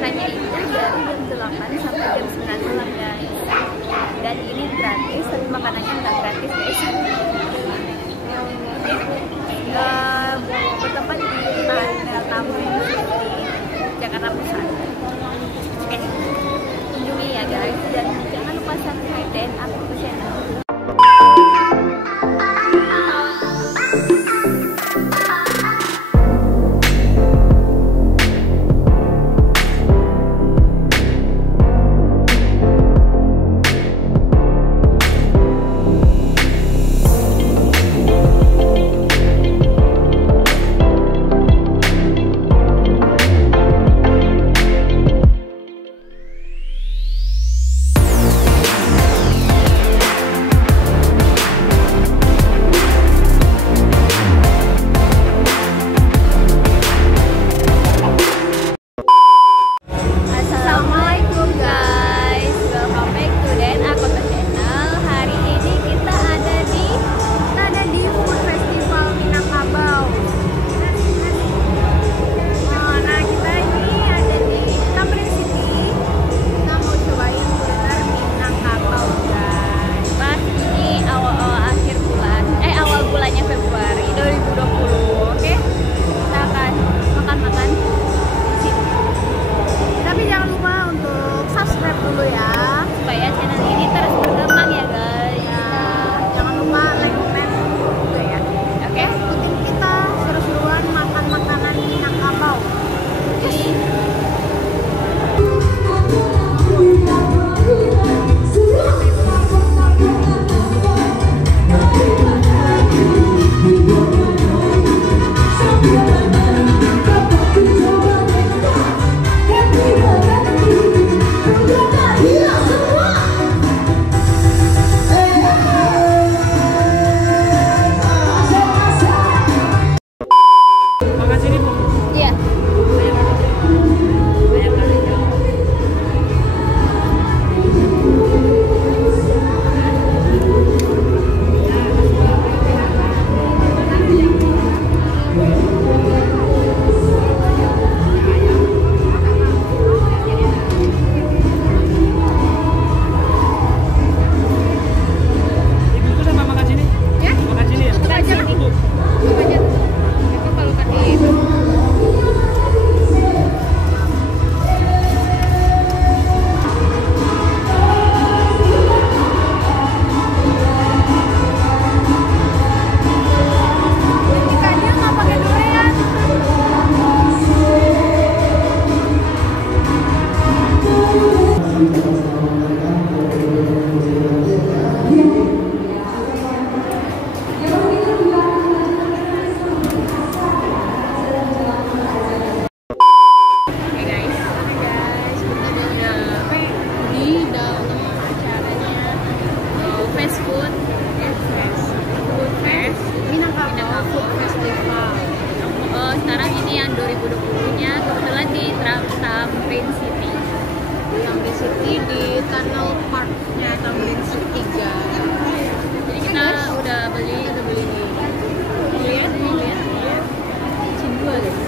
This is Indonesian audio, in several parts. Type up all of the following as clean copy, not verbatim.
acaranya itu dari jam 8 sampai jam 9 malam guys. Dan ini gratis, tapi makanannya nggak gratis guys. Bertempat di Tamrin City, Jakarta Pusat. Oke, kunjungi ya guys, dan jangan lupa subscribe dan upload channel. Sekarang ini yang 2020-nya kebetulan di Tamrin City. Tamrin City di Tunnel Park-nya Tamrin City guys. Jadi kita udah beli lihat Cindua guys.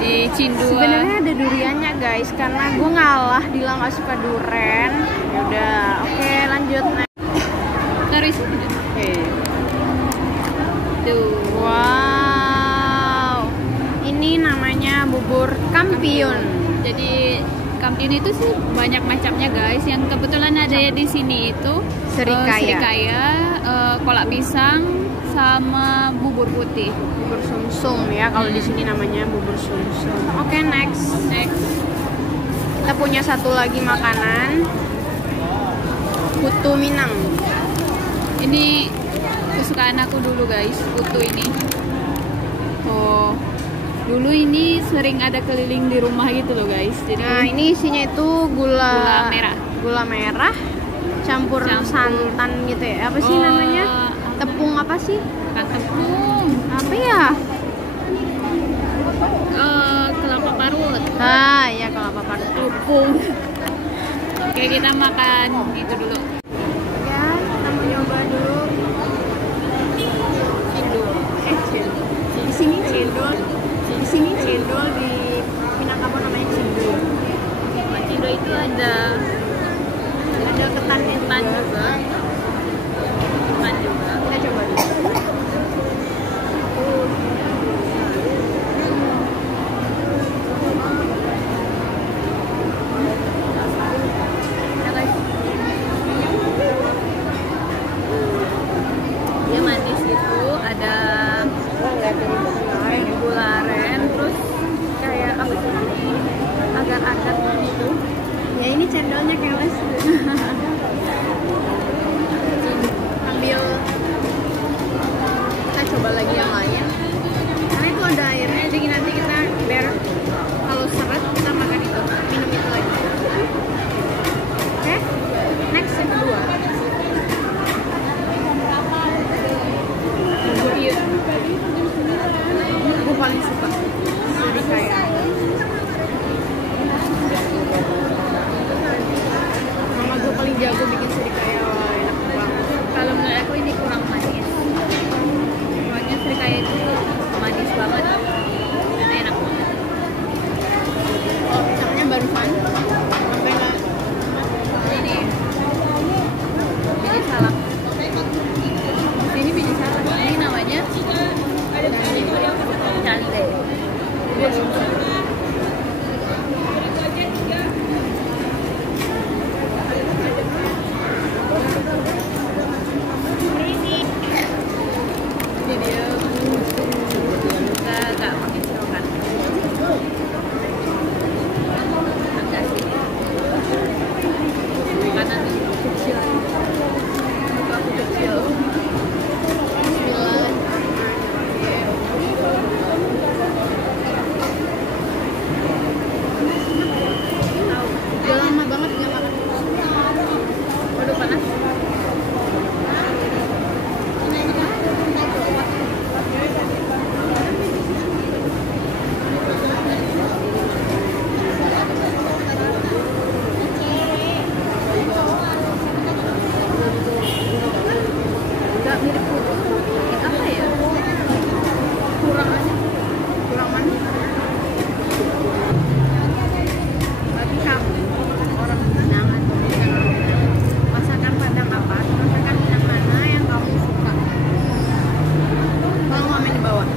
di Cindua. Sebenarnya ada duriannya guys, karena gue ngalah Dila nggak suka duren. Yaudah, oke lanjut. Terus tuh. Wow, ini namanya bubur kampiun. Jadi kampiun itu sih banyak macamnya guys. Yang kebetulan ada di sini itu serikaya, kolak pisang, sama bubur putih. Bubur sumsum ya, kalau di sini namanya bubur sumsum. Oke, next. Kita punya satu lagi makanan, putu Minang. Ini kesukaan aku dulu guys, putu ini. Oh, dulu ini sering ada keliling di rumah gitu loh guys. Jadi nah ini isinya itu gula merah campur santan gitu ya. Apa sih namanya? Tepung apa sih? Tepung apa ya? Kelapa parut. Ah ya, kelapa parut. Tepung. Oke, kita makan gitu dulu. Ya, kita mau nyoba dulu. Cendol. Di sini cendol. Di sini cendol, di ada ketannya ketan juga. Ketan juga. Kita coba dulu. Ya guys. Dia manis gitu, ada gula aren, terus kayak apa sih? Agar-agar gitu. Ya ini cendolnya keles. Ambil, kita coba lagi yang lain. Karena itu ada airnya, jadi nanti kita biar kalau seret kita makan itu, minum itu lagi. Oke, next yang kedua. Iya. Gue paling suka serikaya. Mama gue paling jago bikin serikaya, enak banget. Kalau menurut aku ini kurang manis. Soalnya serikaya itu manis banget. Dan enak banget. Oh, pisangnya barusan sampai nggak Ini biji salak. Ini biji salak. Ini namanya cande. Ini dia. Kita agak mengecewakan. Agak sih. Karena kecil. Muka aku kecil. udah lama banget nggak makan. Waduh panas. Gak mirip apa ya? Kurang aja. Kurang manis. Bagi kamu orang Minang atau masakan Padang apa? Masakan Minang mana yang kamu suka? Mau ngamen di bawah.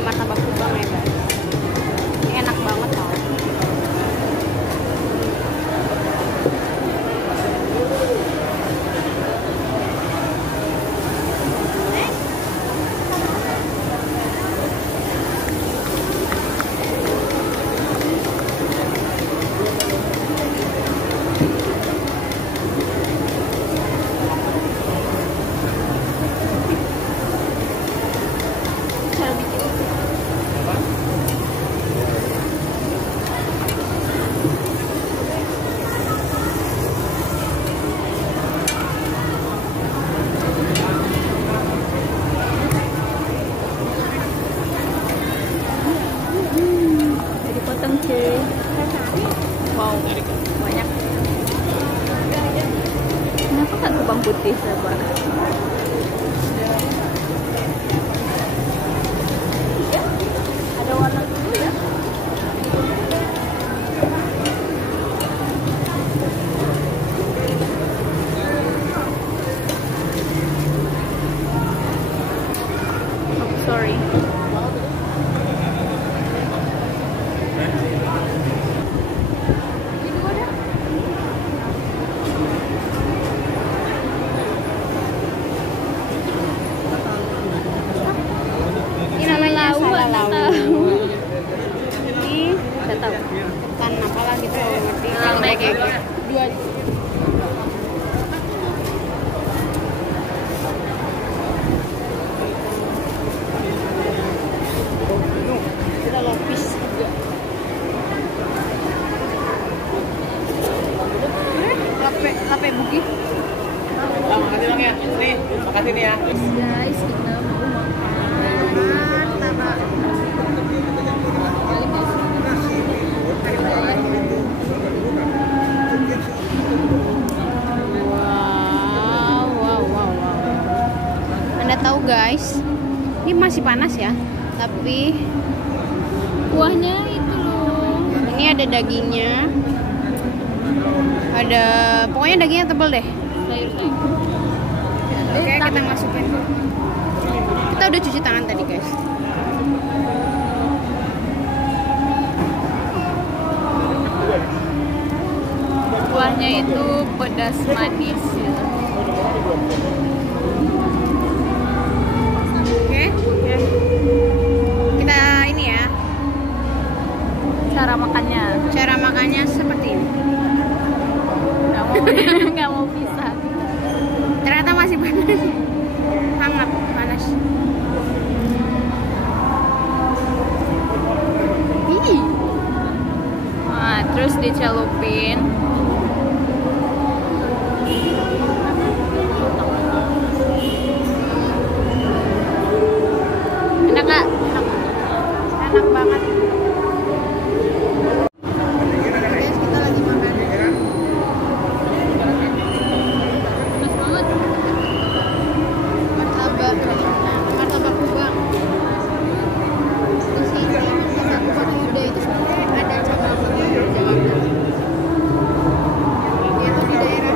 martabak Subang ya guys. Ini enak banget putih coba. Ya, ada warna biru ya. Oh, sorry. Lape buki. Makasih Bang ya. Nih, makasih nih ya. Guys, kita mau makan. Wow. Anda tahu guys, ini masih panas ya, tapi Kuahnya itu loh. ini ada dagingnya. Ada, pokoknya dagingnya tebal deh. Sayur-sayur. Oke, kita masukin. Kita udah cuci tangan tadi guys. Kuahnya itu pedas manis ya. Oke. Kita ini ya. Cara makannya. Cara makannya seperti ini. Nggak mau pisah. Ternyata masih panas. Sangat panas. Ih. Nah, terus dicelupin. Enak nggak? Enak banget. Guys, kita lagi makan. Panas banget. Martabak kubang. Di sini martabak kubang udah itu sebenarnya ada cabangnya di Jakarta. Itu di daerah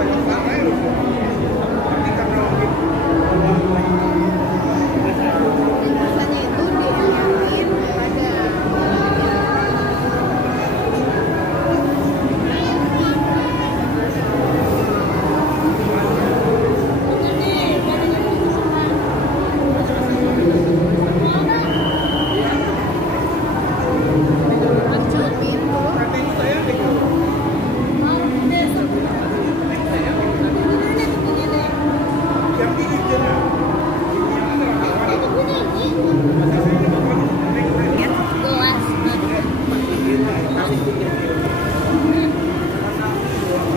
dan rasanya itu diayamin ada celupin dulu. Gelas.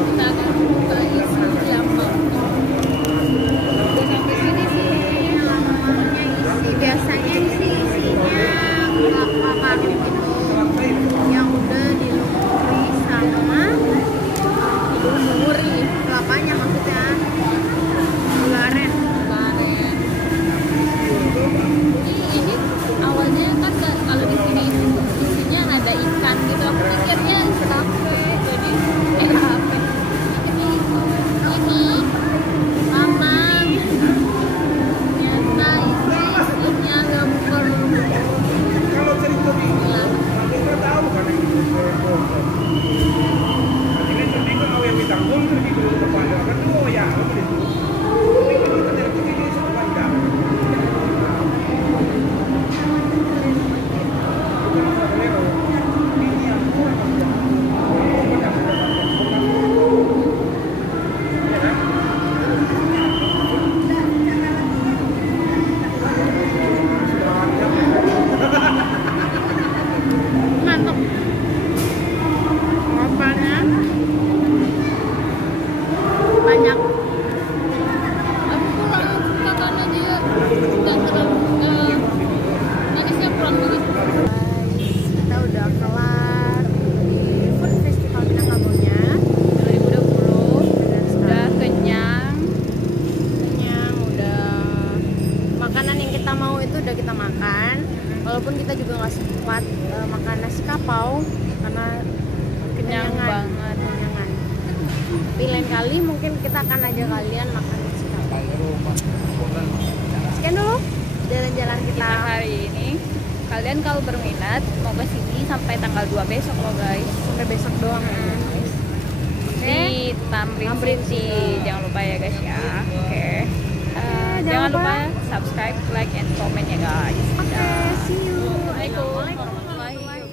Kita akan buka isi jambang. Udah sampai sini sih namanya isi, biasanya isi isinya kelapa parut gitu yang udah dilumuri sama dilumuri kelapanya, maksudnya gula aren. Ini awalnya kan kalau di sini isinya ada ikan gitu. Aku pikirnya kafe, jadi kafe. Ini mamam. Ternyata isinya lemper. Kalau cerita di kita tahu kan ini seminggu mau yang ditanggung pergi ke depan kan oh ya begitu. Ini ternyata ini sepanjang. Mantap. Kelapanya banyak. Aku kurang suka karena dia nggak terlalu manisnya kurang begitu. Kita udah kelar di Food Festival Minangkabunya 2020 dan Udah kenyang. Walaupun kita juga nggak sempat makan nasi kapau karena Kenyang banget. kenyangan. Tapi lain kali mungkin kita akan ajak kalian makan nasi kapau. Sekian dulu jalan-jalan kita hari ini. Kalian kalau berminat mau ke sini sampai tanggal 2 besok loh guys. sampai besok doang ya. Di Tamrin City. Jangan lupa ya guys ya. Oke. Jangan lupa subscribe, like, and comment ya guys. Oke, see you. Assalamualaikum warahmatullahi wabarakatuh.